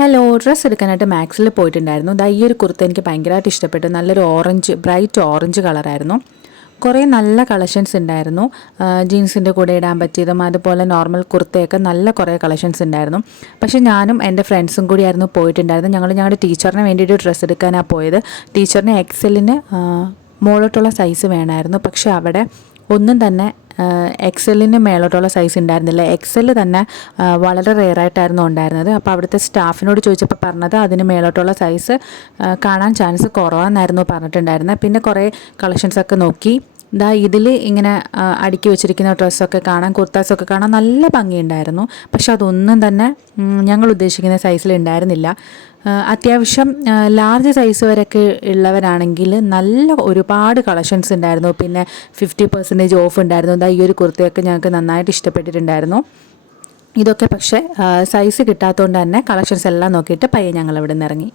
Hello, dress എടുക്കാനായിട്ട് മാക്സിൽ പോയിട്ടുണ്ടായിരുന്നു. ദാ ഈ ഒരു കുർത്ത എനിക്ക് ഭയങ്കരമായിട്ട് ഇഷ്ടപ്പെട്ടു. നല്ലൊരു ഓറഞ്ച്, ബ്രൈറ്റ് ഓറഞ്ച് കളറായിരുന്നു. കുറേ നല്ല കളക്ഷൻസ് ഉണ്ടായിരുന്നു. ജീൻസിൻ്റെ കൂടെ ഇടാൻ പറ്റിയതും അതുപോലെ നോർമൽ കുർത്തയൊക്കെ നല്ല കുറേ കളക്ഷൻസ് ഉണ്ടായിരുന്നു. പക്ഷേ ഞാനും എൻ്റെ ഫ്രണ്ട്സും കൂടിയായിരുന്നു പോയിട്ടുണ്ടായിരുന്നു. ഞങ്ങളുടെ ടീച്ചറിന് വേണ്ടിയിട്ട് ഡ്രസ്സ് എടുക്കാനാണ് പോയത്. ടീച്ചറിന് എക്സലിന് മുകളിലോട്ടുള്ള സൈസ് വേണമായിരുന്നു. പക്ഷേ അവിടെ ഒന്നും തന്നെ എക്സലിന് മേലോട്ടുള്ള സൈസ് ഉണ്ടായിരുന്നില്ല. എക്സൽ തന്നെ വളരെ റെയറായിട്ടായിരുന്നു ഉണ്ടായിരുന്നത്. അപ്പോൾ അവിടുത്തെ സ്റ്റാഫിനോട് ചോദിച്ചപ്പോൾ പറഞ്ഞത് അതിന് മേലോട്ടുള്ള സൈസ് കാണാൻ ചാൻസ് കുറവാണെന്നായിരുന്നു പറഞ്ഞിട്ടുണ്ടായിരുന്നത്. പിന്നെ കുറേ കളക്ഷൻസൊക്കെ നോക്കി. ദാ ഇതിൽ ഇങ്ങനെ അടുക്കി വെച്ചിരിക്കുന്ന ഡ്രസ്സൊക്കെ കാണാൻ, കുർത്താസൊക്കെ കാണാൻ നല്ല ഭംഗിയുണ്ടായിരുന്നു. പക്ഷെ അതൊന്നും തന്നെ ഞങ്ങൾ ഉദ്ദേശിക്കുന്ന സൈസിൽ ഉണ്ടായിരുന്നില്ല. അത്യാവശ്യം ലാർജ് സൈസ് വരെയൊക്കെ ഉള്ളവരാണെങ്കിൽ നല്ല ഒരുപാട് കളക്ഷൻസ് ഉണ്ടായിരുന്നു. പിന്നെ 50% ഓഫ് ഉണ്ടായിരുന്നു. ദാ ഈ ഒരു കുർത്തയൊക്കെ ഞങ്ങൾക്ക് നന്നായിട്ട് ഇഷ്ടപ്പെട്ടിട്ടുണ്ടായിരുന്നു. ഇതൊക്കെ പക്ഷേ സൈസ് കിട്ടാത്തതുകൊണ്ട് തന്നെ കളക്ഷൻസ് എല്ലാം നോക്കിയിട്ട് പയ്യെ ഞങ്ങൾ ഇവിടെ നിന്ന് ഇറങ്ങി.